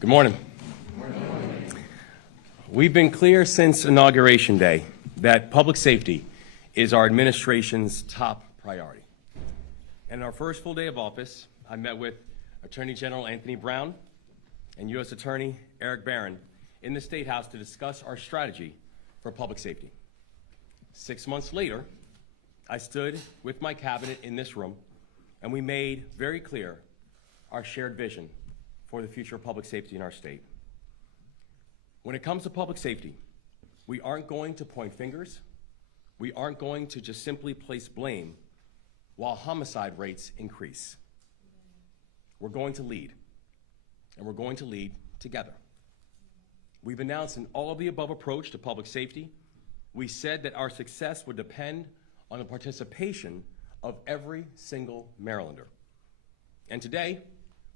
Good morning. We've been clear since Inauguration Day that public safety is our administration's top priority. And in our first full day of office, I met with Attorney General Anthony Brown and U.S. Attorney Eric Barron in the State House to discuss our strategy for public safety. 6 months later, I stood with my cabinet in this room, and we made very clear our shared vision for the future of public safety in our state. When it comes to public safety, we aren't going to point fingers. We aren't going to just simply place blame while homicide rates increase. We're going to lead, and we're going to lead together. We've announced an all-of-the-above approach to public safety. We said that our success would depend on the participation of every single Marylander. And today,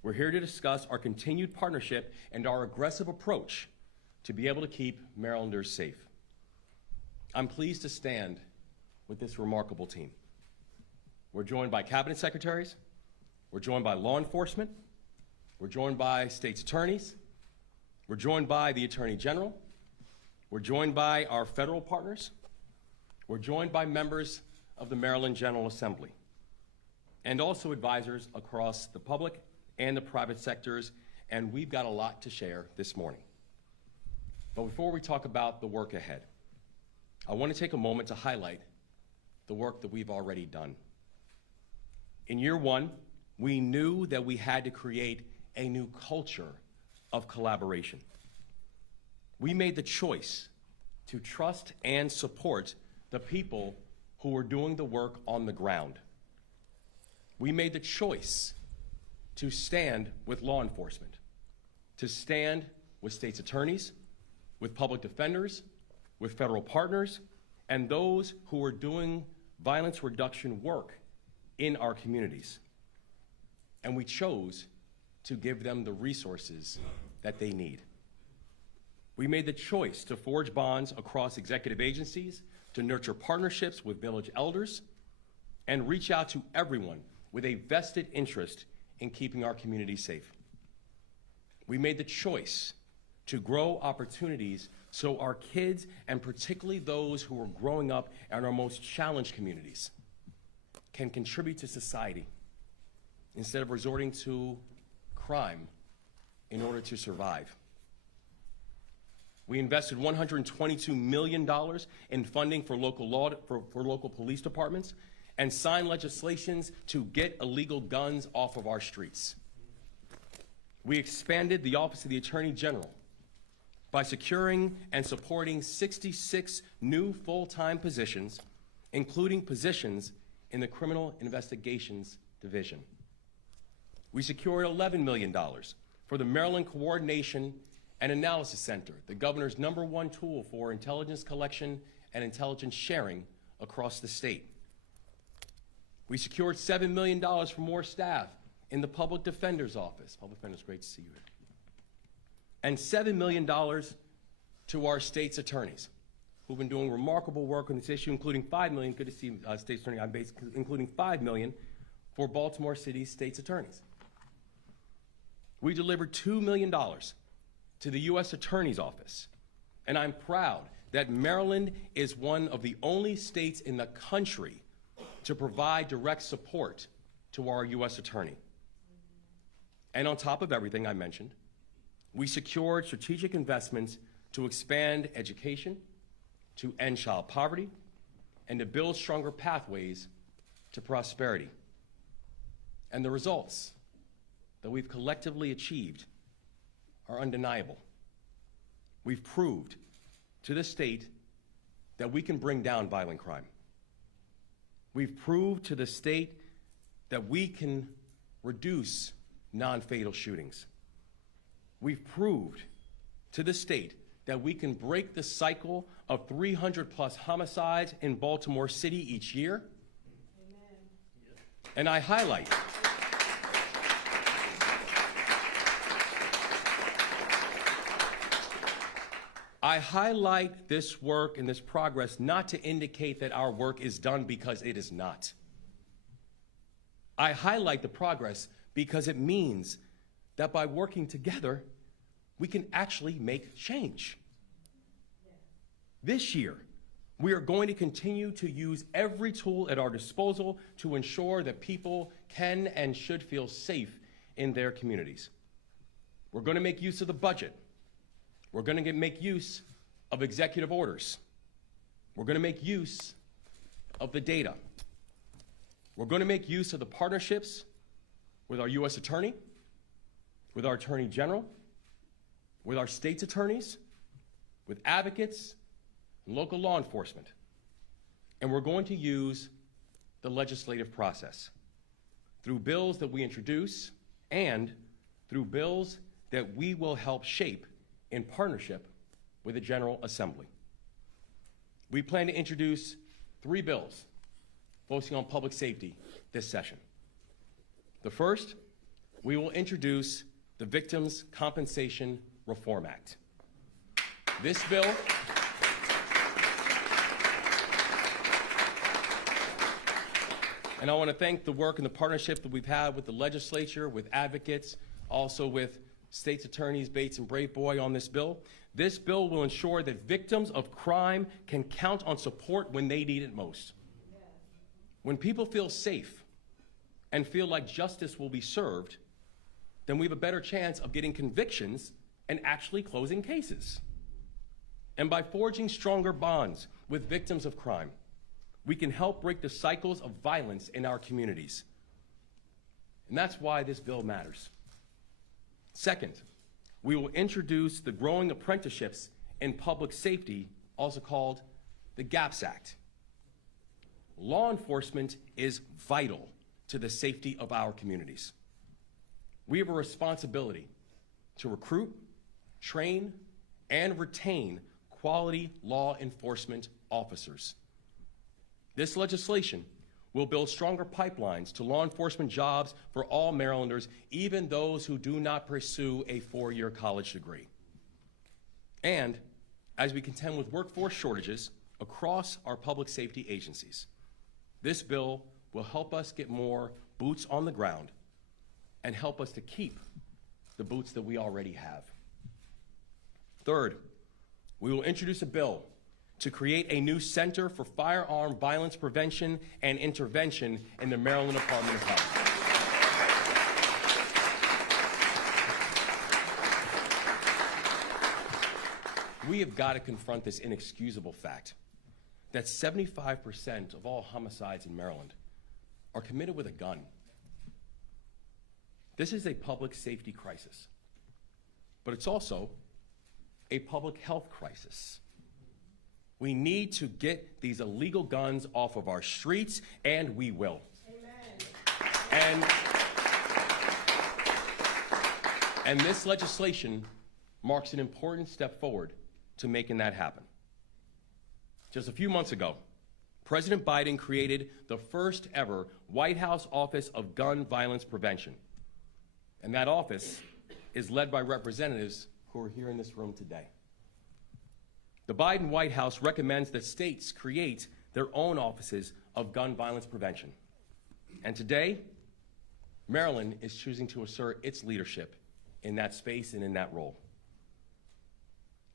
we're here to discuss our continued partnership and our aggressive approach to be able to keep Marylanders safe. I'm pleased to stand with this remarkable team. We're joined by cabinet secretaries, we're joined by law enforcement, we're joined by state's attorneys, we're joined by the Attorney General, we're joined by our federal partners, we're joined by members of the Maryland General Assembly, and also advisors across the public and the private sectors, and we've got a lot to share this morning. But before we talk about the work ahead, I want to take a moment to highlight the work that we've already done. In year one, we knew that we had to create a new culture of collaboration. We made the choice to trust and support the people who were doing the work on the ground. We made the choice to stand with law enforcement, to stand with state's attorneys, with public defenders, with federal partners, and those who are doing violence reduction work in our communities. And we chose to give them the resources that they need. We made the choice to forge bonds across executive agencies, to nurture partnerships with village elders, and reach out to everyone with a vested interest in keeping our community safe. We made the choice to grow opportunities so our kids, and particularly those who are growing up in our most challenged communities, can contribute to society instead of resorting to crime in order to survive. We invested $122 million in funding for local police departments and signed legislations to get illegal guns off of our streets. We expanded the Office of the Attorney General by securing and supporting 66 new full-time positions, including positions in the Criminal Investigations Division. We secured $11 million for the Maryland Coordination and Analysis Center, the governor's #1 tool for intelligence collection and intelligence sharing across the state. We secured $7 million for more staff in the Public Defender's Office. Public Defender's, great to see you here. And $7 million to our state's attorneys, who've been doing remarkable work on this issue, including $5 million, good to see State's Attorney, including $5 million for Baltimore City's state's attorneys. We delivered $2 million to the U.S. Attorney's Office, and I'm proud that Maryland is one of the only states in the country to provide direct support to our U.S. Attorney. And on top of everything I mentioned, we secured strategic investments to expand education, to end child poverty, and to build stronger pathways to prosperity. And the results that we've collectively achieved are undeniable. We've proved to the state that we can bring down violent crime. We've proved to the state that we can reduce non-fatal shootings. We've proved to the state that we can break the cycle of 300+ homicides in Baltimore City each year. Amen. And I highlight this work and this progress not to indicate that our work is done, because it is not. I highlight the progress because it means that by working together, we can actually make change. This year, we are going to continue to use every tool at our disposal to ensure that people can and should feel safe in their communities. We're going to make use of the budget. We're going to make use of executive orders. We're going to make use of the data. We're going to make use of the partnerships with our U.S. Attorney, with our Attorney General, with our state's attorneys, with advocates, and local law enforcement. And we're going to use the legislative process through bills that we introduce and through bills that we will help shape in partnership with the General Assembly. We plan to introduce 3 bills focusing on public safety this session. The first, we will introduce the Victims' Compensation Reform Act. This bill and I want to thank the work and the partnership that we've had with the legislature, with advocates, also with state's attorneys Bates and Braveboy on this bill. This bill will ensure that victims of crime can count on support when they need it most. When people feel safe and feel like justice will be served, then we have a better chance of getting convictions and actually closing cases. And by forging stronger bonds with victims of crime, we can help break the cycles of violence in our communities. And that's why this bill matters. Second, we will introduce the growing apprenticeships in public safety, also called the GAPS Act. Law enforcement is vital to the safety of our communities. We have a responsibility to recruit, train, and retain quality law enforcement officers. This legislation will build stronger pipelines to law enforcement jobs for all Marylanders, even those who do not pursue a 4-year college degree. And as we contend with workforce shortages across our public safety agencies, this bill will help us get more boots on the ground and help us to keep the boots that we already have. Third, we will introduce a bill to create a new Center for Firearm Violence Prevention and Intervention in the Maryland Department of Health. We have got to confront this inexcusable fact that 75% of all homicides in Maryland are committed with a gun. This is a public safety crisis, but it's also a public health crisis. We need to get these illegal guns off of our streets, and we will. Amen. And this legislation marks an important step forward to making that happen. Just a few months ago, President Biden created the first ever White House Office of Gun Violence Prevention. And that office is led by representatives who are here in this room today. The Biden White House recommends that states create their own offices of gun violence prevention. And today, Maryland is choosing to assert its leadership in that space and in that role.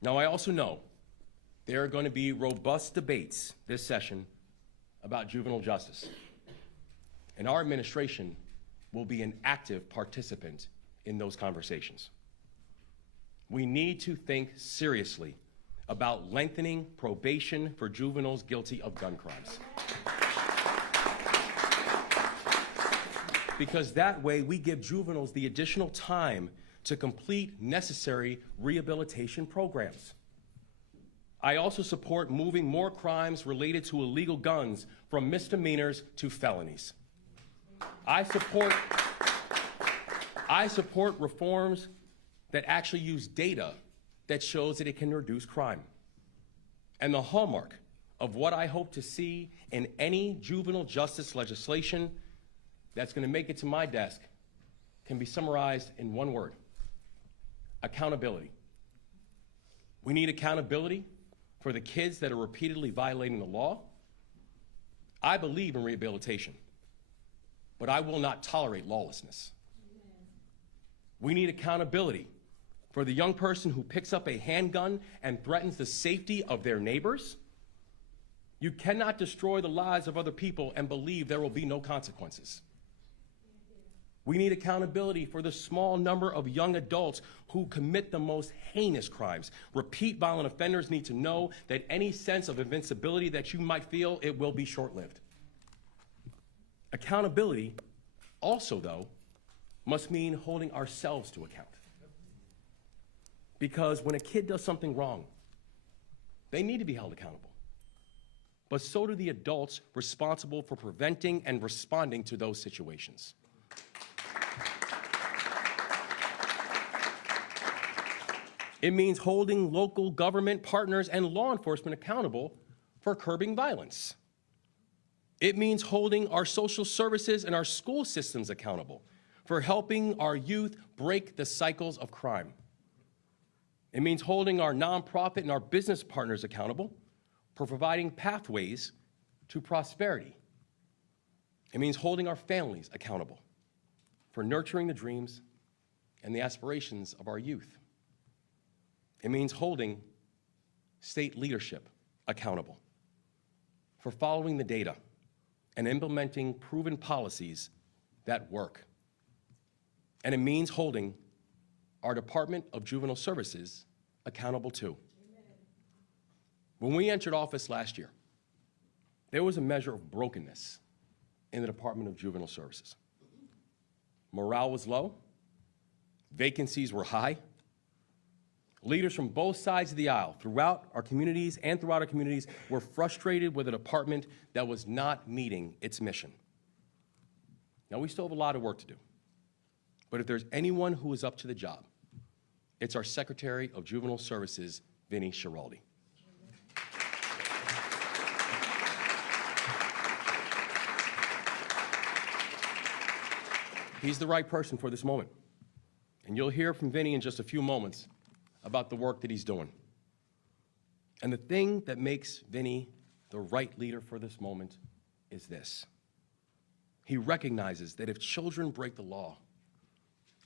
Now, I also know there are going to be robust debates this session about juvenile justice. And our administration will be an active participant in those conversations. We need to think seriously about lengthening probation for juveniles guilty of gun crimes. Because that way we give juveniles the additional time to complete necessary rehabilitation programs. I also support moving more crimes related to illegal guns from misdemeanors to felonies. I support reforms that actually use data that shows that it can reduce crime. And the hallmark of what I hope to see in any juvenile justice legislation that's going to make it to my desk can be summarized in one word: accountability. We need accountability for the kids that are repeatedly violating the law. I believe in rehabilitation, but I will not tolerate lawlessness. We need accountability For the young person who picks up a handgun and threatens the safety of their neighbors, you cannot destroy the lives of other people and believe there will be no consequences. We need accountability for the small number of young adults who commit the most heinous crimes. Repeat violent offenders need to know that any sense of invincibility that you might feel, it will be short-lived. Accountability also, though, must mean holding ourselves to account. Because when a kid does something wrong, they need to be held accountable. But so do the adults responsible for preventing and responding to those situations. It means holding local government partners and law enforcement accountable for curbing violence. It means holding our social services and our school systems accountable for helping our youth break the cycles of crime. It means holding our nonprofit and our business partners accountable for providing pathways to prosperity. It means holding our families accountable for nurturing the dreams and the aspirations of our youth. It means holding state leadership accountable for following the data and implementing proven policies that work. And it means holding our Department of Juvenile Services accountable too. When we entered office last year, there was a measure of brokenness in the Department of Juvenile Services. Morale was low, vacancies were high. Leaders from both sides of the aisle throughout our communities were frustrated with a department that was not meeting its mission. Now, we still have a lot of work to do, but if there's anyone who is up to the job, it's our Secretary of Juvenile Services, Vinnie Schiraldi. He's the right person for this moment, and you'll hear from Vinnie in just a few moments about the work that he's doing. And the thing that makes Vinnie the right leader for this moment is this. He recognizes that if children break the law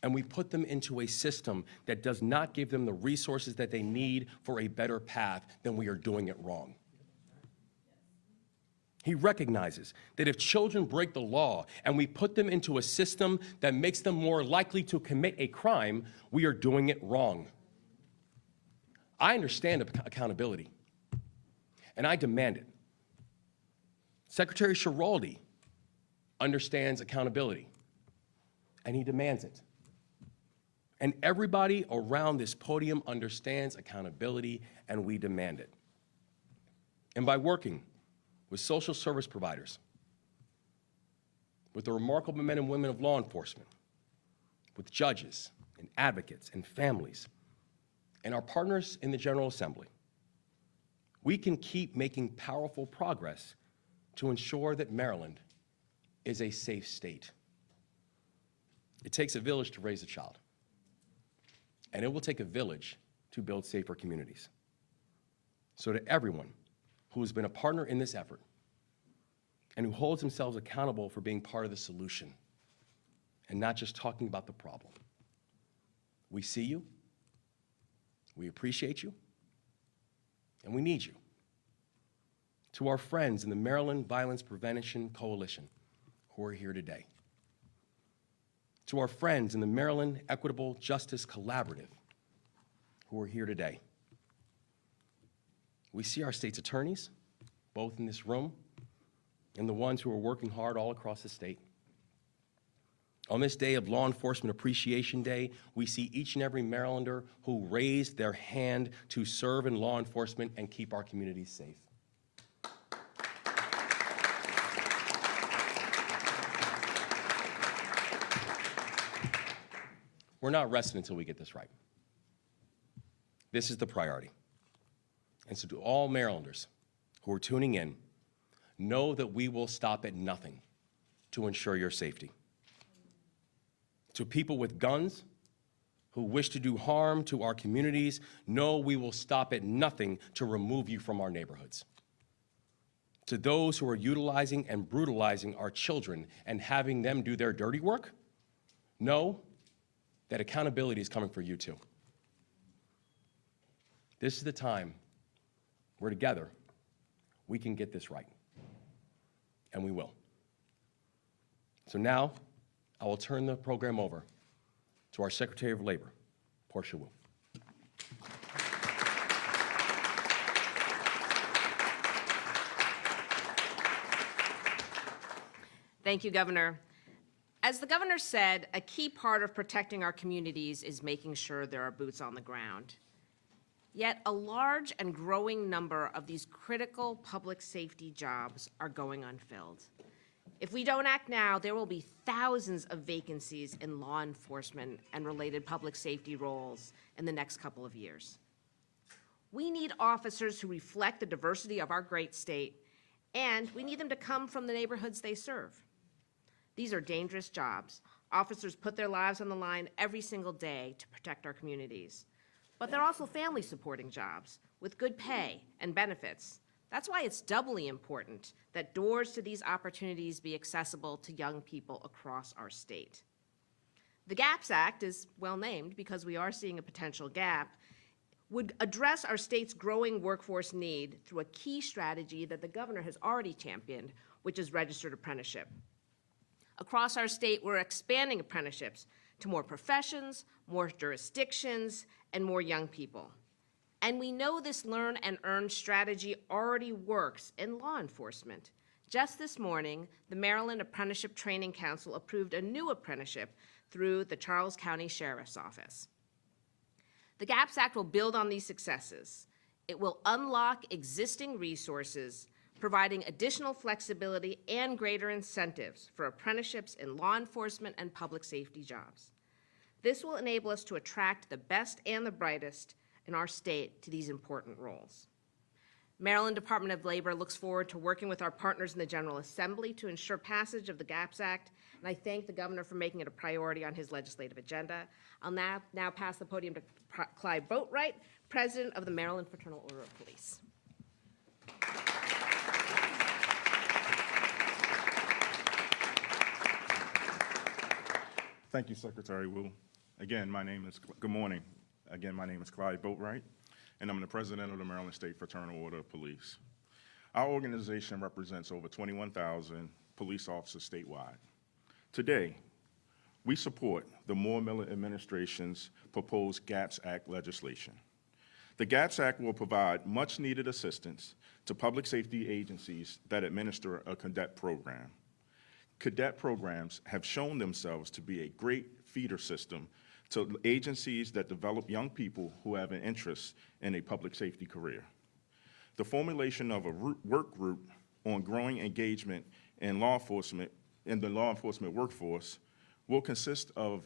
and we put them into a system that does not give them the resources that they need for a better path, then we are doing it wrong. He recognizes that if children break the law and we put them into a system that makes them more likely to commit a crime, we are doing it wrong. I understand accountability, and I demand it. Secretary Schiraldi understands accountability, and he demands it. And everybody around this podium understands accountability, and we demand it. And by working with social service providers, with the remarkable men and women of law enforcement, with judges and advocates and families, and our partners in the General Assembly, we can keep making powerful progress to ensure that Maryland is a safe state. It takes a village to raise a child, and it will take a village to build safer communities. So to everyone who has been a partner in this effort and who holds themselves accountable for being part of the solution and not just talking about the problem, we see you, we appreciate you, and we need you. To our friends in the Maryland Violence Prevention Coalition who are here today. To our friends in the Maryland Equitable Justice Collaborative who are here today. We see our state's attorneys, both in this room, and the ones who are working hard all across the state. On this day of Law Enforcement Appreciation Day, we see each and every Marylander who raised their hand to serve in law enforcement and keep our communities safe. We're not resting until we get this right. This is the priority. And so to all Marylanders who are tuning in, know that we will stop at nothing to ensure your safety. To people with guns who wish to do harm to our communities, know we will stop at nothing to remove you from our neighborhoods. To those who are utilizing and brutalizing our children and having them do their dirty work, know that accountability is coming for you too. This is the time where together we can get this right, and we will. So now I will turn the program over to our Secretary of Labor, Portia Wu. Thank you, Governor. As the Governor said, a key part of protecting our communities is making sure there are boots on the ground. Yet a large and growing number of these critical public safety jobs are going unfilled. If we don't act now, there will be thousands of vacancies in law enforcement and related public safety roles in the next couple of years. We need officers who reflect the diversity of our great state, and we need them to come from the neighborhoods they serve. These are dangerous jobs. Officers put their lives on the line every single day to protect our communities. But they're also family-supporting jobs with good pay and benefits. That's why it's doubly important that doors to these opportunities be accessible to young people across our state. The GAPS Act is well named because we are seeing a potential gap, would address our state's growing workforce need through a key strategy that the Governor has already championed, which is registered apprenticeship. Across our state, we're expanding apprenticeships to more professions, more jurisdictions, and more young people. And we know this learn and earn strategy already works in law enforcement. Just this morning, the Maryland Apprenticeship Training Council approved a new apprenticeship through the Charles County Sheriff's Office. The GAPS Act will build on these successes. It will unlock existing resources, providing additional flexibility and greater incentives for apprenticeships in law enforcement and public safety jobs. This will enable us to attract the best and the brightest in our state to these important roles. Maryland Department of Labor looks forward to working with our partners in the General Assembly to ensure passage of the GAPS Act, and I thank the Governor for making it a priority on his legislative agenda. I'll now pass the podium to Clyde Boatwright, President of the Maryland Fraternal Order of Police. Thank you, Secretary Wu. Again, good morning. Again, my name is Clyde Boatwright, and I'm the President of the Maryland State Fraternal Order of Police. Our organization represents over 21,000 police officers statewide. Today, we support the Moore-Miller administration's proposed GAPS Act legislation. The GAPS Act will provide much-needed assistance to public safety agencies that administer a cadet program. Cadet programs have shown themselves to be a great feeder system to agencies that develop young people who have an interest in a public safety career. The formulation of a work group on growing engagement in the law enforcement workforce will consist of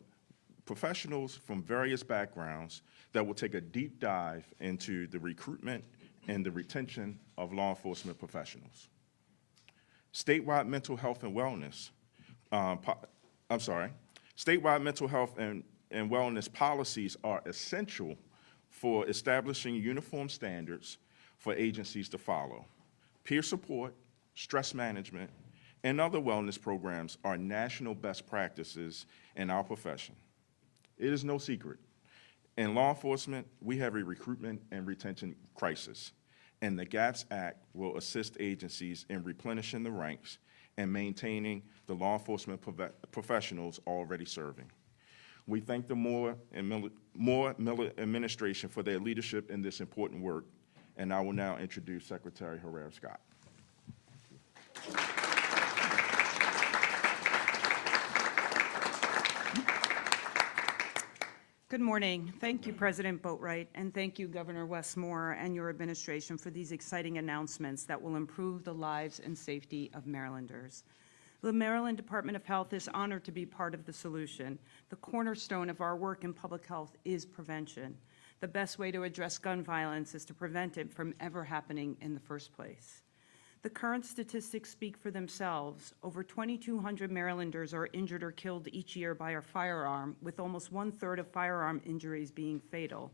professionals from various backgrounds that will take a deep dive into the recruitment and the retention of law enforcement professionals. Statewide mental health and wellness, statewide mental health and wellness policies are essential for establishing uniform standards for agencies to follow. Peer support, stress management, and other wellness programs are national best practices in our profession. It is no secret. In law enforcement, we have a recruitment and retention crisis, and the GAPS Act will assist agencies in replenishing the ranks and maintaining the law enforcement professionals already serving. We thank the Moore-Miller administration for their leadership in this important work, and I will now introduce Secretary Herrera-Scott. Good morning. Thank you, President Boatwright, and thank you, Governor Wes Moore and your administration for these exciting announcements that will improve the lives and safety of Marylanders. The Maryland Department of Health is honored to be part of the solution. The cornerstone of our work in public health is prevention. The best way to address gun violence is to prevent it from ever happening in the first place. The current statistics speak for themselves. Over 2,200 Marylanders are injured or killed each year by a firearm, with almost 1/3 of firearm injuries being fatal.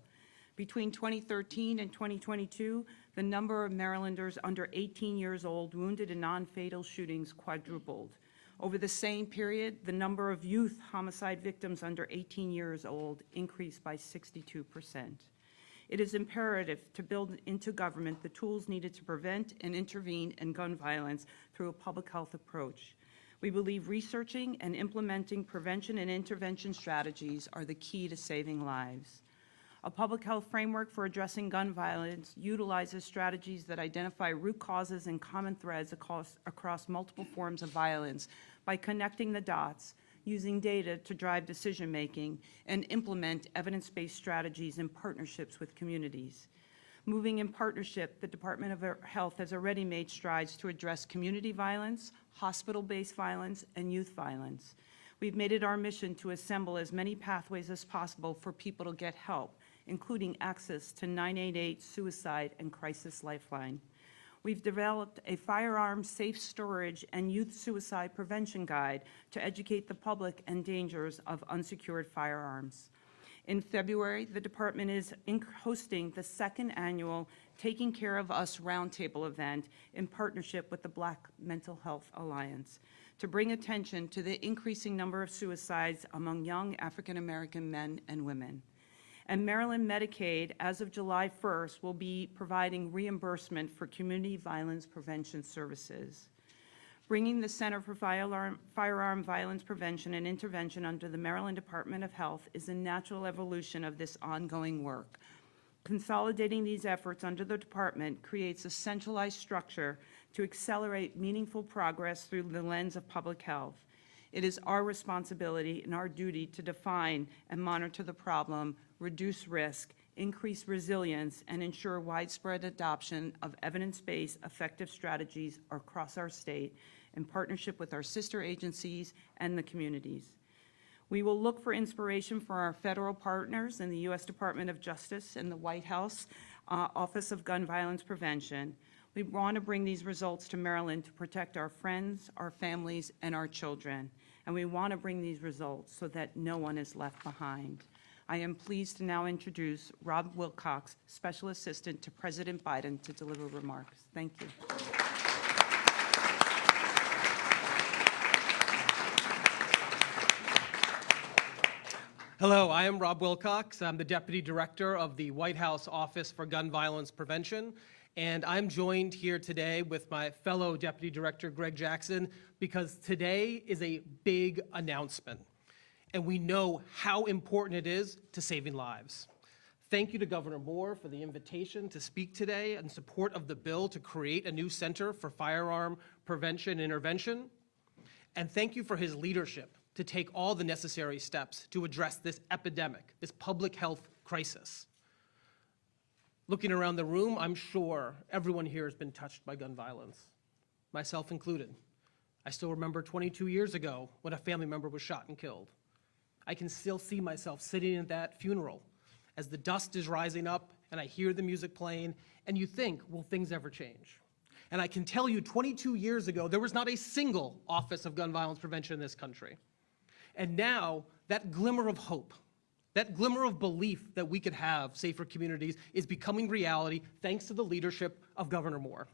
Between 2013 and 2022, the number of Marylanders under 18 years old wounded in non-fatal shootings quadrupled. Over the same period, the number of youth homicide victims under 18 years old increased by 62%. It is imperative to build into government the tools needed to prevent and intervene in gun violence through a public health approach. We believe researching and implementing prevention and intervention strategies are the key to saving lives. A public health framework for addressing gun violence utilizes strategies that identify root causes and common threads across multiple forms of violence by connecting the dots, using data to drive decision-making, and implement evidence-based strategies in partnerships with communities. Moving in partnership, the Department of Health has already made strides to address community violence, hospital-based violence, and youth violence. We've made it our mission to assemble as many pathways as possible for people to get help, including access to 988 Suicide and Crisis Lifeline. We've developed a firearm safe storage and youth suicide prevention guide to educate the public and dangers of unsecured firearms. In February, the department is hosting the second annual Taking Care of Us Roundtable event in partnership with the Black Mental Health Alliance to bring attention to the increasing number of suicides among young African American men and women. And Maryland Medicaid, as of July 1st, will be providing reimbursement for community violence prevention services. Bringing the Center for Firearm Violence Prevention and Intervention under the Maryland Department of Health is a natural evolution of this ongoing work. Consolidating these efforts under the department creates a centralized structure to accelerate meaningful progress through the lens of public health. It is our responsibility and our duty to define and monitor the problem, reduce risk, increase resilience, and ensure widespread adoption of evidence-based effective strategies across our state in partnership with our sister agencies and the communities. We will look for inspiration from our federal partners in the U.S. Department of Justice and the White House Office of Gun Violence Prevention. We want to bring these results to Maryland to protect our friends, our families, and our children. And we want to bring these results so that no one is left behind. I am pleased to now introduce Rob Wilcox, Special Assistant to President Biden, to deliver remarks. Thank you. Hello, I am Rob Wilcox. I'm the Deputy Director of the White House Office for Gun Violence Prevention, and I'm joined here today with my fellow Deputy Director, Greg Jackson, because today is a big announcement, and we know how important it is to saving lives. Thank you to Governor Moore for the invitation to speak today in support of the bill to create a new Center for Firearm Prevention and Intervention, and thank you for his leadership to take all the necessary steps to address this epidemic, this public health crisis. Looking around the room, I'm sure everyone here has been touched by gun violence, myself included. I still remember 22 years ago when a family member was shot and killed. I can still see myself sitting at that funeral as the dust is rising up and I hear the music playing, and you think, will things ever change? And I can tell you 22 years ago, there was not a single Office of Gun Violence Prevention in this country. And now, that glimmer of hope, that glimmer of belief that we could have safer communities is becoming reality thanks to the leadership of Governor Moore.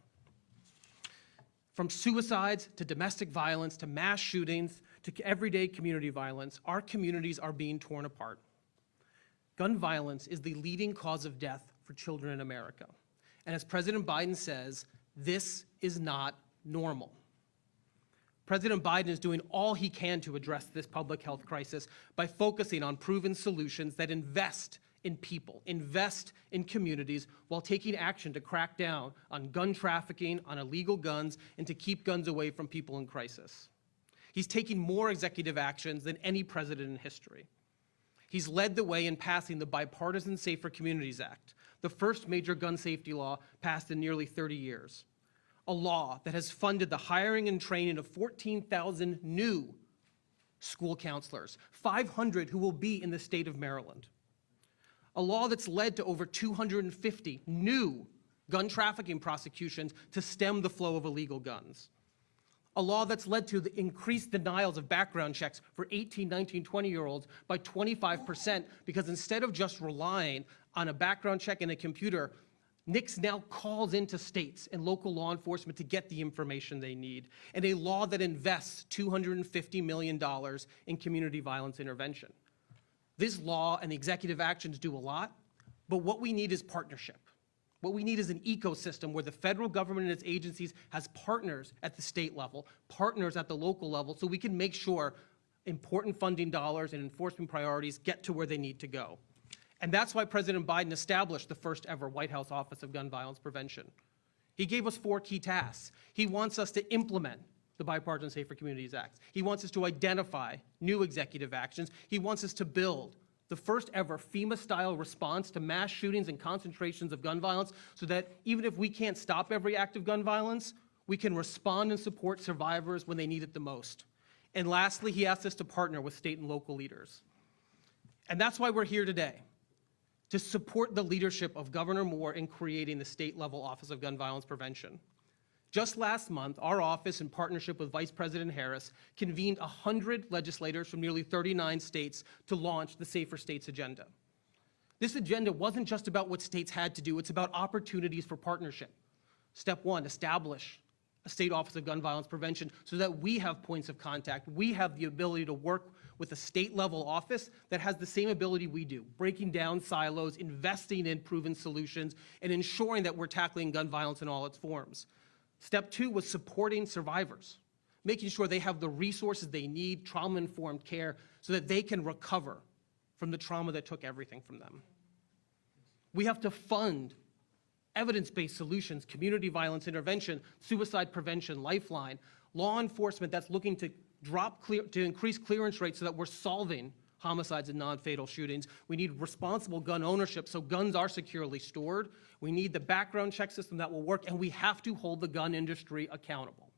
From suicides to domestic violence to mass shootings to everyday community violence, our communities are being torn apart. Gun violence is the leading cause of death for children in America. And as President Biden says, this is not normal. President Biden is doing all he can to address this public health crisis by focusing on proven solutions that invest in people, invest in communities, while taking action to crack down on gun trafficking, on illegal guns, and to keep guns away from people in crisis. He's taking more executive actions than any president in history. He's led the way in passing the Bipartisan Safer Communities Act, the first major gun safety law passed in nearly 30 years. A law that has funded the hiring and training of 14,000 new school counselors, 500 who will be in the state of Maryland. A law that's led to over 250 new gun trafficking prosecutions to stem the flow of illegal guns. A law that's led to the increased denials of background checks for 18, 19, 20-year-olds by 25%, because instead of just relying on a background check and a computer, NICS now calls into states and local law enforcement to get the information they need, and a law that invests $250 million in community violence intervention. This law and the executive actions do a lot, But what we need is partnership. What we need is an ecosystem where the federal government and its agencies has partners at the state level, partners at the local level, so we can make sure important funding dollars and enforcement priorities get to where they need to go. And that's why President Biden established the first ever White House Office of Gun Violence Prevention. He gave us 4 key tasks. He wants us to implement the Bipartisan Safer Communities Act. He wants us to identify new executive actions. He wants us to build the first ever FEMA-style response to mass shootings and concentrations of gun violence so that even if we can't stop every act of gun violence, we can respond and support survivors when they need it the most. And lastly, he asked us to partner with state and local leaders. And that's why we're here today, to support the leadership of Governor Moore in creating the state-level Office of Gun Violence Prevention. Just last month, our office, in partnership with Vice President Harris, convened 100 legislators from nearly 39 states to launch the Safer States Agenda. This agenda wasn't just about what states had to do, it's about opportunities for partnership. Step 1, establish a state Office of Gun Violence Prevention so that we have points of contact. We have the ability to work with a state-level office that has the same ability we do, breaking down silos, investing in proven solutions, and ensuring that we're tackling gun violence in all its forms. Step 2 was supporting survivors, making sure they have the resources they need, trauma-informed care, so that they can recover from the trauma that took everything from them. We have to fund evidence-based solutions, community violence intervention, suicide prevention, lifeline, law enforcement that's looking to increase clearance rates so that we're solving homicides and non-fatal shootings. We need responsible gun ownership so guns are securely stored. We need the background check system that will work, and we have to hold the gun industry accountable.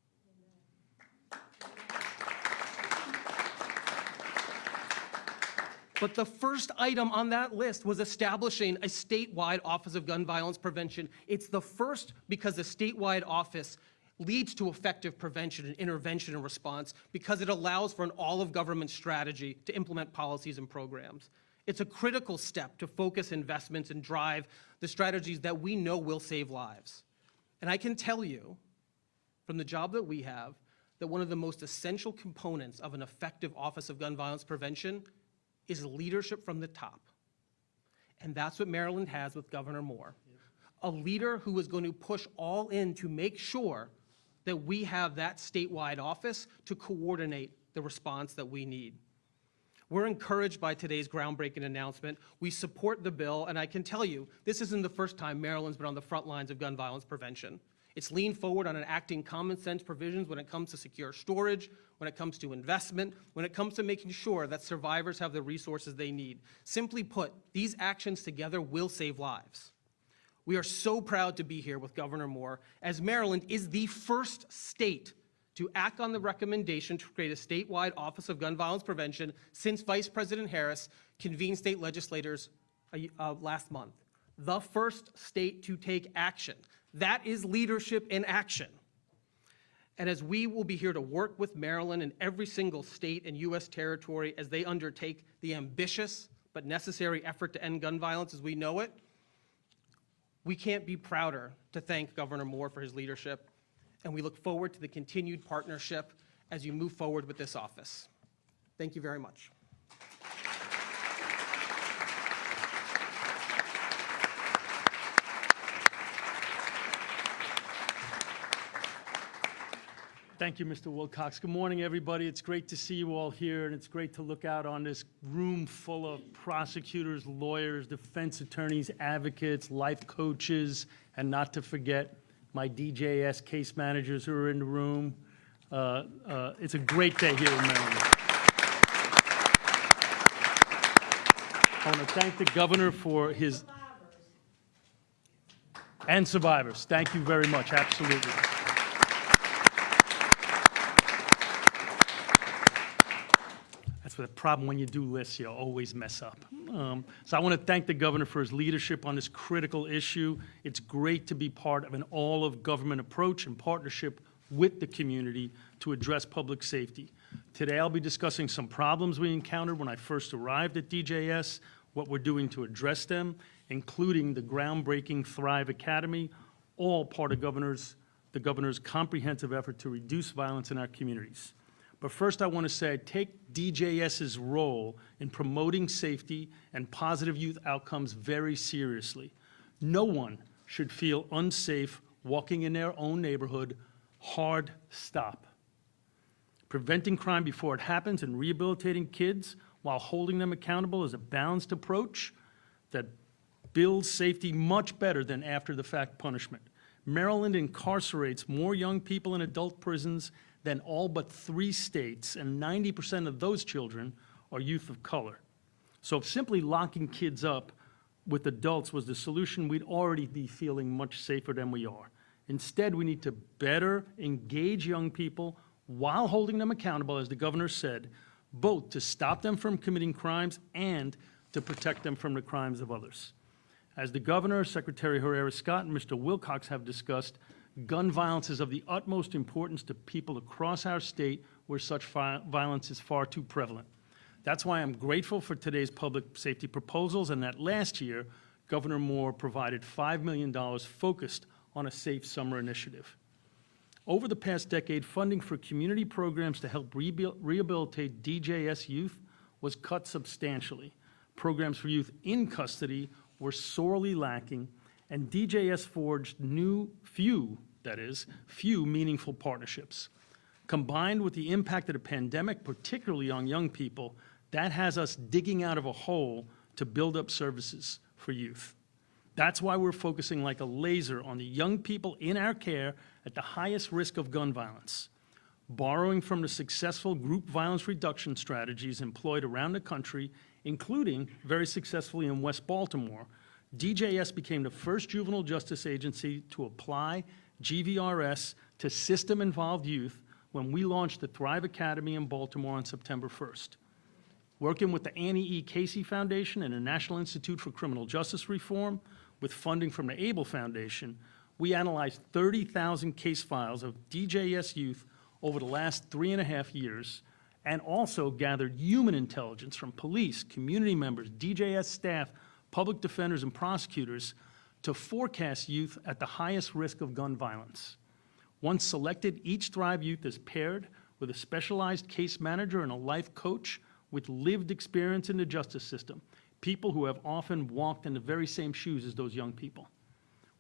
But the first item on that list was establishing a statewide Office of Gun Violence Prevention. It's the first because the statewide office leads to effective prevention and intervention and response because it allows for an all-of-government strategy to implement policies and programs. It's a critical step to focus investments and drive the strategies that we know will save lives. And I can tell you, from the job that we have, that one of the most essential components of an effective Office of Gun Violence Prevention is leadership from the top. And that's what Maryland has with Governor Moore. A leader who is going to push all in to make sure that we have that statewide office to coordinate the response that we need. We're encouraged by today's groundbreaking announcement. We support the bill, and I can tell you, this isn't the first time Maryland's been on the front lines of gun violence prevention. It's leaned forward on enacting common sense provisions when it comes to secure storage, when it comes to investment, when it comes to making sure that survivors have the resources they need. Simply put, these actions together will save lives. We are so proud to be here with Governor Moore, as Maryland is the first state to act on the recommendation to create a statewide Office of Gun Violence Prevention since Vice President Harris convened state legislators last month. The first state to take action. That is leadership in action. And as we will be here to work with Maryland and every single state and U.S. territory as they undertake the ambitious but necessary effort to end gun violence as we know it, we can't be prouder to thank Governor Moore for his leadership, and we look forward to the continued partnership as you move forward with this office. Thank you very much. Thank you, Mr. Wilcox. Good morning, everybody. It's great to see you all here, and it's great to look out on this room full of prosecutors, lawyers, defense attorneys, advocates, life coaches, and not to forget my DJS case managers who are in the room. It's a great day here in Maryland. I want to thank the governor for his... And survivors. Thank you very much. Absolutely. That's the problem when you do lists, you always mess up. So I want to thank the governor for his leadership on this critical issue. It's great to be part of an all-of-government approach and partnership with the community to address public safety. Today I'll be discussing some problems we encountered when I first arrived at DJS, what we're doing to address them, including the groundbreaking Thrive Academy, all part of the governor's comprehensive effort to reduce violence in our communities. But first, I want to say I take DJS's role in promoting safety and positive youth outcomes very seriously. No one should feel unsafe walking in their own neighborhood. Hard stop. Preventing crime before it happens and rehabilitating kids while holding them accountable is a balanced approach that builds safety much better than after-the-fact punishment. Maryland incarcerates more young people in adult prisons than all but 3 states, and 90% of those children are youth of color. So if simply locking kids up with adults was the solution, we'd already be feeling much safer than we are. Instead, we need to better engage young people while holding them accountable, as the governor said, both to stop them from committing crimes and to protect them from the crimes of others. As the governor, Secretary Herrera Scott, and Mr. Wilcox have discussed, gun violence is of the utmost importance to people across our state where such violence is far too prevalent. That's why I'm grateful for today's public safety proposals and that last year, Governor Moore provided $5 million focused on a Safe Summer initiative. Over the past decade, funding for community programs to help rehabilitate DJS youth was cut substantially. Programs for youth in custody were sorely lacking, and DJS forged few meaningful partnerships. Combined with the impact of the pandemic, particularly on young people, that has us digging out of a hole to build up services for youth. That's why we're focusing like a laser on the young people in our care at the highest risk of gun violence. Borrowing from the successful group violence reduction strategies employed around the country, including very successfully in West Baltimore, DJS became the first juvenile justice agency to apply GVRS to system-involved youth when we launched the Thrive Academy in Baltimore on September 1st. Working with the Annie E. Casey Foundation and the National Institute for Criminal Justice Reform, with funding from the Able Foundation, we analyzed 30,000 case files of DJS youth over the last 3.5 years, and also gathered human intelligence from police, community members, DJS staff, public defenders, and prosecutors to forecast youth at the highest risk of gun violence. Once selected, each Thrive youth is paired with a specialized case manager and a life coach with lived experience in the justice system, people who have often walked in the very same shoes as those young people.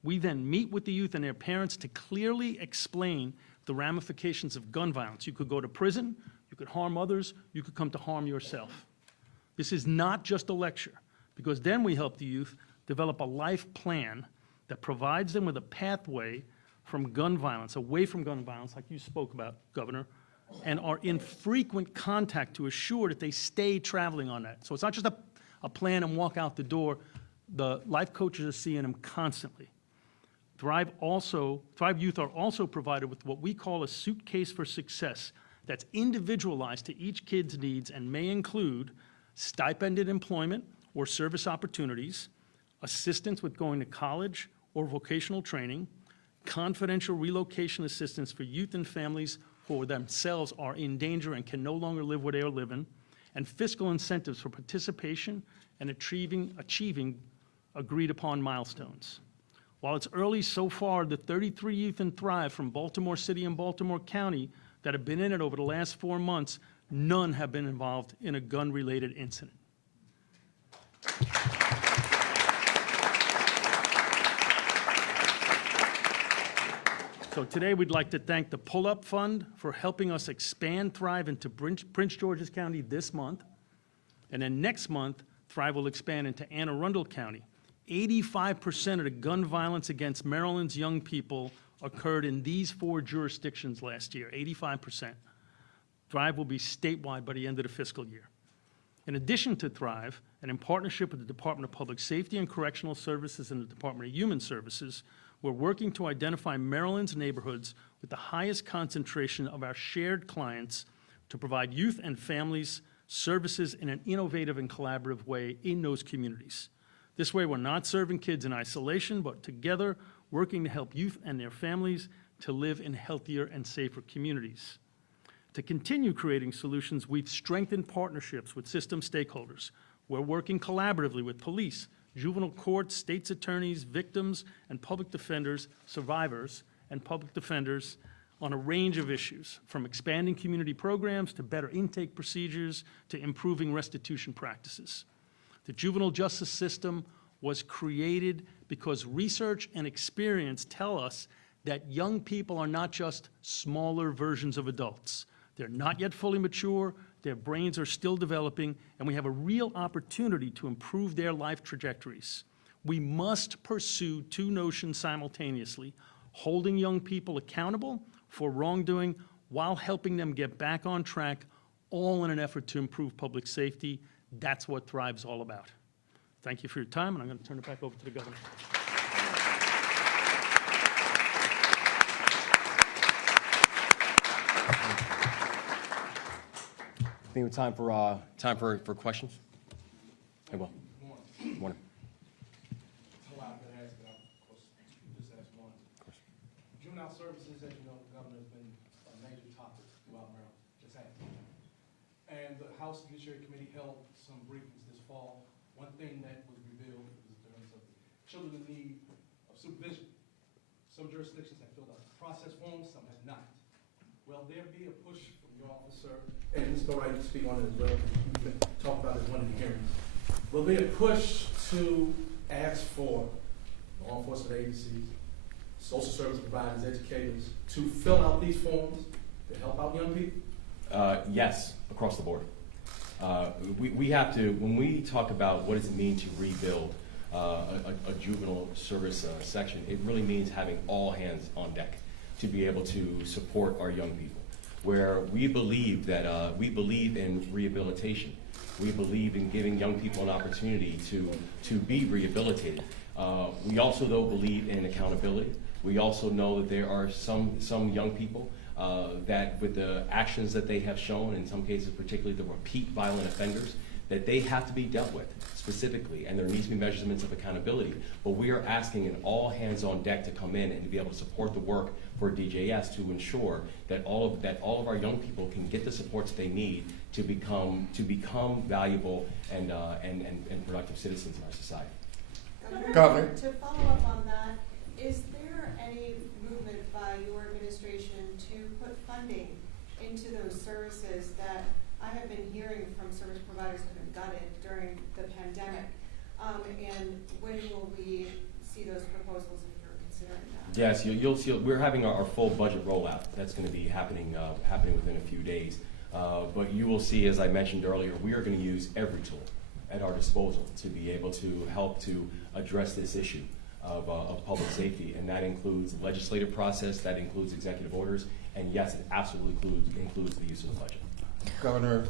We then meet with the youth and their parents to clearly explain the ramifications of gun violence. You could go to prison, you could harm others, you could come to harm yourself. This is not just a lecture, because then we help the youth develop a life plan that provides them with a pathway from gun violence, away from gun violence, like you spoke about, Governor, and are in frequent contact to assure that they stay traveling on that. So it's not just a plan and walk out the door. The life coaches are seeing them constantly. Thrive youth are also provided with what we call a suitcase for success that's individualized to each kid's needs and may include stipended employment or service opportunities, assistance with going to college or vocational training, confidential relocation assistance for youth and families who themselves are in danger and can no longer live where they are living, and fiscal incentives for participation and achieving agreed-upon milestones. While it's early so far, the 33 youth in Thrive from Baltimore City and Baltimore County that have been in it over the last 4 months, none have been involved in a gun-related incident. So today we'd like to thank the Pull-Up Fund for helping us expand Thrive into Prince George's County this month. And then next month, Thrive will expand into Anne Arundel County. 85% of the gun violence against Maryland's young people occurred in these 4 jurisdictions last year, 85%. Thrive will be statewide by the end of the fiscal year. In addition to Thrive, and in partnership with the Department of Public Safety and Correctional Services and the Department of Human Services, we're working to identify Maryland's neighborhoods with the highest concentration of our shared clients to provide youth and families services in an innovative and collaborative way in those communities. This way, we're not serving kids in isolation, but together working to help youth and their families to live in healthier and safer communities. To continue creating solutions, we've strengthened partnerships with system stakeholders. We're working collaboratively with police, juvenile courts, state's attorneys, victims, and public defenders, survivors, and public defenders on a range of issues, from expanding community programs to better intake procedures to improving restitution practices. The juvenile justice system was created because research and experience tell us that young people are not just smaller versions of adults. They're not yet fully mature, their brains are still developing, and we have a real opportunity to improve their life trajectories. We must pursue two notions simultaneously: holding young people accountable for wrongdoing while helping them get back on track, all in an effort to improve public safety. That's what Thrive's all about. Thank you for your time, and I'm going to turn it back over to the governor. I think it's time for questions. Hey, Will. Morning. A lot been asked, but of course, just ask one. Juvenile services, as you know, the governor, has been a major topic throughout Maryland, just has. And the House Judiciary Committee held some briefings this fall. One thing that was revealed was in terms of children in need of supervision. Some jurisdictions have filled out process forms, some have not. Will there be a push from your officer, and Ms. Boatwright, you speak on it as well, you've been talked about it in one of the hearings. Will there be a push to ask for law enforcement agencies, social service providers, educators, to fill out these forms to help out young people? Yes, across the board. We have to, when we talk about what does it mean to rebuild a juvenile service section, it really means having all hands on deck to be able to support our young people. Where we believe that we believe in rehabilitation. We believe in giving young people an opportunity to be rehabilitated. We also, though, believe in accountability. We also know that there are some young people that, with the actions that they have shown, in some cases particularly the repeat violent offenders, that they have to be dealt with specifically, and there needs to be measurements of accountability. But we are asking an all hands on deck to come in and to be able to support the work for DJS to ensure that all of our young people can get the supports they need to become valuable and productive citizens in our society. Governor, to follow up on that, is there any movement by your administration to put funding into those services that I have been hearing from service providers have been gutted during the pandemic? And when will we see those proposals if you're considering that? Yes, you'll see. We're having our full budget rollout. That's going to be happening within a few days. But you will see, as I mentioned earlier, we are going to use every tool at our disposal to be able to help to address this issue of public safety, and that includes the legislative process, that includes executive orders, and yes, it absolutely includes the use of the budget. Governor,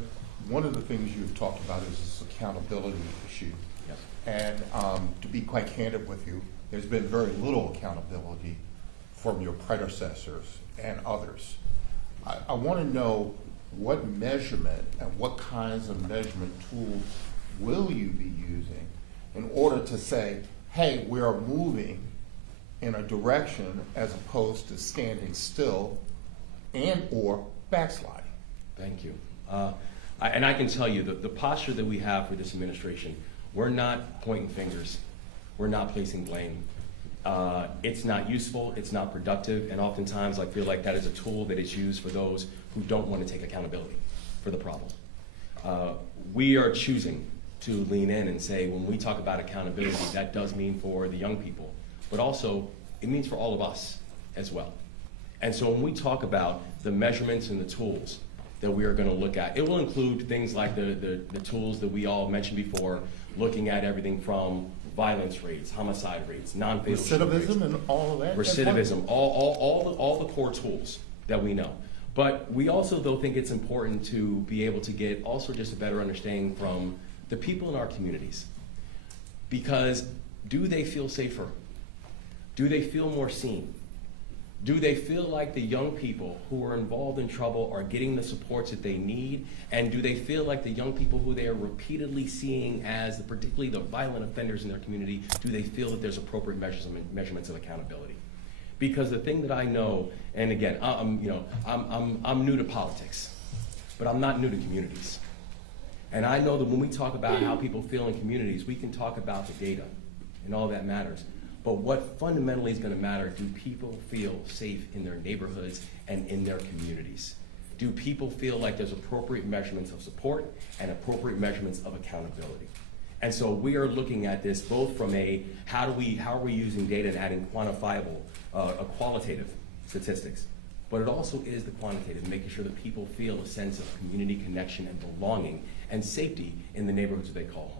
one of the things you've talked about is this accountability issue. Yes. And to be quite candid with you, there's been very little accountability from your predecessors and others. I want to know what measurement and what kinds of measurement tools will you be using in order to say, hey, we are moving in a direction as opposed to standing still and or backsliding? Thank you. And I can tell you that the posture that we have for this administration, we're not pointing fingers. We're not placing blame. It's not useful, it's not productive, and oftentimes I feel like that is a tool that is used for those who don't want to take accountability for the problem. We are choosing to lean in and say, when we talk about accountability, that does mean for the young people, but also it means for all of us as well. And so when we talk about the measurements and the tools that we are going to look at, it will include things like the tools that we all mentioned before, looking at everything from violence rates, homicide rates, non-fatal shooting rates. Recidivism and all of that? Recidivism, all the core tools that we know. But we also, though, think it's important to be able to get also just a better understanding from the people in our communities. Because do they feel safer? Do they feel more seen? Do they feel like the young people who are involved in trouble are getting the supports that they need? And do they feel like the young people who they are repeatedly seeing as particularly the violent offenders in their community, do they feel that there's appropriate measurements of accountability? Because the thing that I know, and again, I'm new to politics, but I'm not new to communities. And I know that when we talk about how people feel in communities, we can talk about the data and all that matters. But what fundamentally is going to matter, do people feel safe in their neighborhoods and in their communities? Do people feel like there's appropriate measurements of support and appropriate measurements of accountability? And so we are looking at this both from a how are we using data and adding quantifiable, qualitative statistics, but it also is the quantitative, making sure that people feel a sense of community connection and belonging and safety in the neighborhoods that they call home.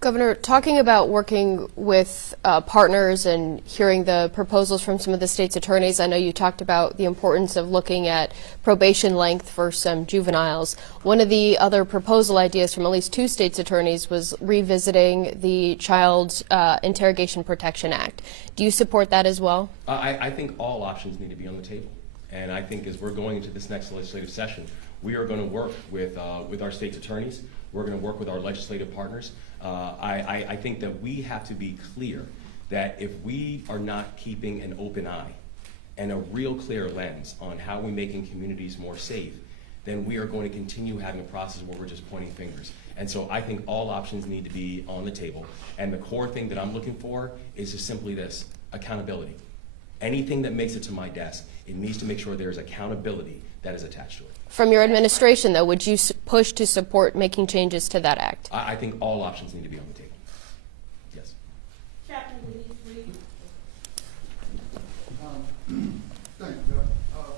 Governor, talking about working with partners and hearing the proposals from some of the state's attorneys, I know you talked about the importance of looking at probation length for some juveniles. One of the other proposal ideas from at least 2 state's attorneys was revisiting the Child Interrogation Protection Act. Do you support that as well? I think all options need to be on the table. And I think as we're going into this next legislative session, we are going to work with our state's attorneys. We're going to work with our legislative partners. I think that we have to be clear that if we are not keeping an open eye and a real clear lens on how we're making communities more safe, then we are going to continue having a process where we're just pointing fingers. And so I think all options need to be on the table. And the core thing that I'm looking for is just simply this: accountability. Anything that makes it to my desk, it needs to make sure there's accountability that is attached to it. From your administration, though, would you push to support making changes to that act? I think all options need to be on the table. Yes. Captain Denise Reed. Thank you, Doc.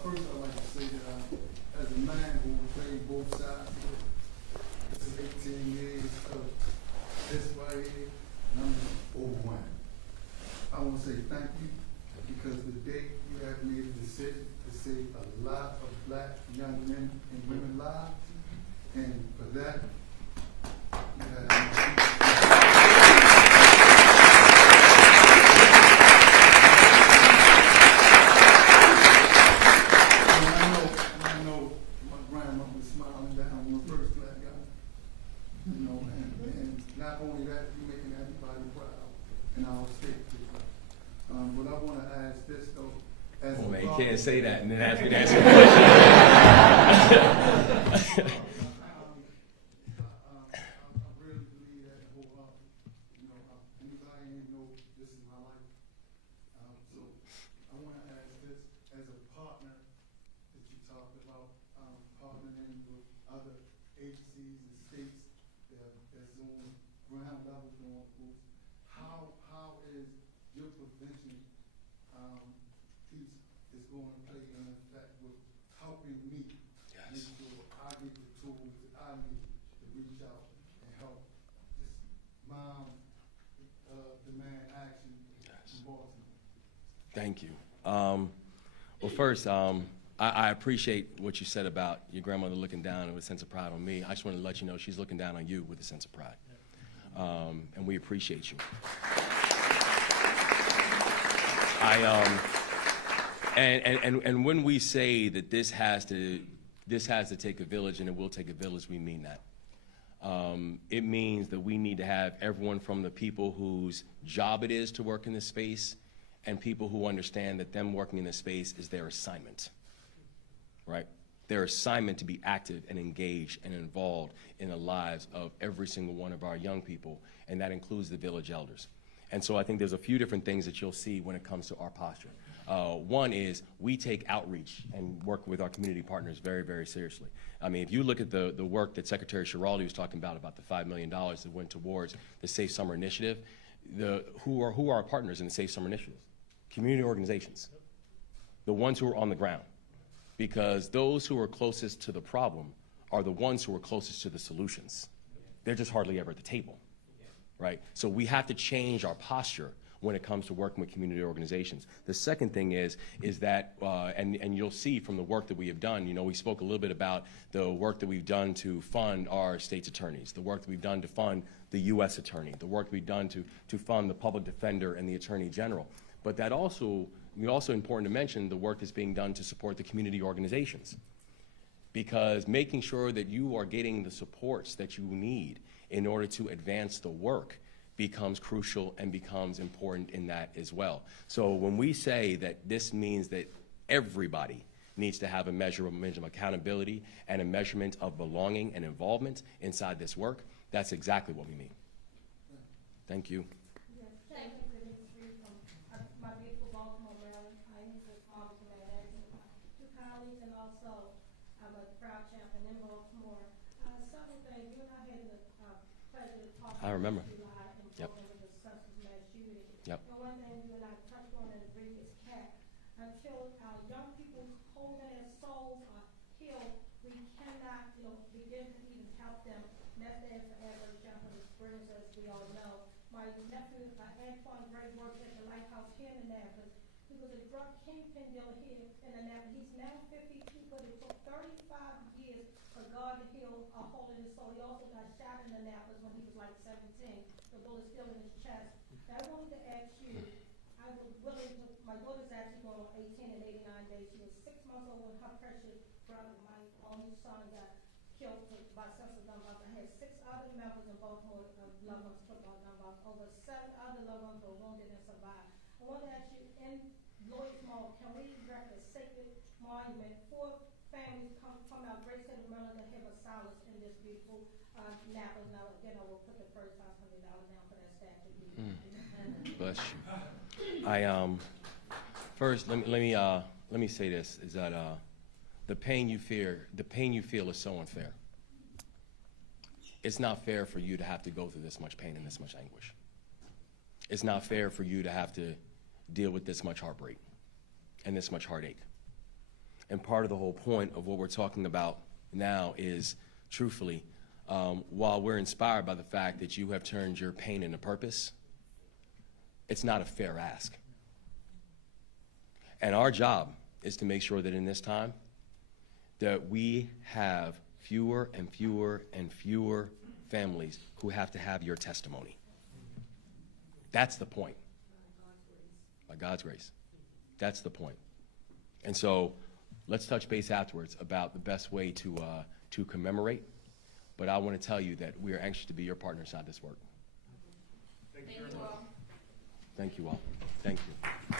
First, I'd like to say that as a man who played both sides of it, this is 18 years of this right here, and I'm just overwhelmed. I want to say thank you because the day you have made a decision to save a lot of black young men and women lives, and for that, you I know my grandma was smiling down on the first black guy, you know, and not only that, you're making everybody proud in our state. But I want to ask this though. Oh man, you can't say that and then ask me to answer the question. I really believe that wholeheartedly. You know, anybody ain't know this is my life. So I want to ask this as a partner that you talked about, partnering with other agencies and states that's on ground level doing things. How is your prevention piece is going to play in effect with helping me make sure I get the tools that I need to reach out and help this mom demand action in Baltimore? Thank you. Well, first, I appreciate what you said about your grandmother looking down with a sense of pride on me. I just want to let you know she's looking down on you with a sense of pride. And we appreciate you. And when we say that this has to take a village and it will take a village, we mean that. It means that we need to have everyone from the people whose job it is to work in this space and people who understand that them working in this space is their assignment, right? Their assignment to be active and engaged and involved in the lives of every single one of our young people, and that includes the village elders. And so I think there's a few different things that you'll see when it comes to our posture. One is we take outreach and work with our community partners very, very seriously. I mean, if you look at the work that Secretary Schiraldi was talking about the $5 million that went towards the Safe Summer Initiative, who are our partners in the Safe Summer Initiative? Community organizations, the ones who are on the ground. Because those who are closest to the problem are the ones who are closest to the solutions. They're just hardly ever at the table, right? So we have to change our posture when it comes to working with community organizations. The second thing is that, and you'll see from the work that we have done, you know, we spoke a little bit about the work that we've done to fund our state's attorneys, the work that we've done to fund the U.S. attorney, the work we've done to fund the public defender and the attorney general. But that also, it's also important to mention the work that's being done to support the community organizations. Because making sure that you are getting the supports that you need in order to advance the work becomes crucial and becomes important in that as well. So when we say that this means that everybody needs to have a measure of accountability and a measurement of belonging and involvement inside this work, that's exactly what we mean. Thank you. Thank you. in Baltimore. Several things, you and I had the pleasure of talking. I remember. in July in Yep. Baltimore with the census mass shooting. Yep. And one thing you and I touched on and agreed is CAP. Until our young people's home and their souls are healed, we cannot, begin to even help them. And that's there forever, Chapel of Springs, as we all know. My nephew, Antoine Gray, works at the Lighthouse here in Annapolis. He was a drug kingpin dealer here in Annapolis. He's now 52, but it took 35 years for God to heal a hole in his soul. He also got shot in Annapolis when he was like 17. The bullet still in his chest. And I wanted to ask you, I was willing to, my daughter's actually going on 18 and 89 days. She was 6 months old when her precious brother, my only son, got killed by senseless gun violence. I had 6 other members in Baltimore, loved ones took by gun violence. Over 7 other loved ones were wounded and survived. I want to ask you, in Lloyd's Mall, can we erect a sacred monument for families from our great state of Maryland that have a solace in this beautiful Napa? Now, again, I will put the first $500 down for that statue. Bless you. First, let me say this, is that the pain you feel is so unfair. It's not fair for you to have to go through this much pain and this much anguish. It's not fair for you to have to deal with this much heartbreak and this much heartache. And part of the whole point of what we're talking about now is, truthfully, while we're inspired by the fact that you have turned your pain into purpose, it's not a fair ask. And our job is to make sure that in this time that we have fewer and fewer and fewer families who have to have your testimony. That's the point. By God's grace. That's the point. And so let's touch base afterwards about the best way to commemorate. But I want to tell you that we are anxious to be your partners on this work. Thank you all. Thank you all. Thank you.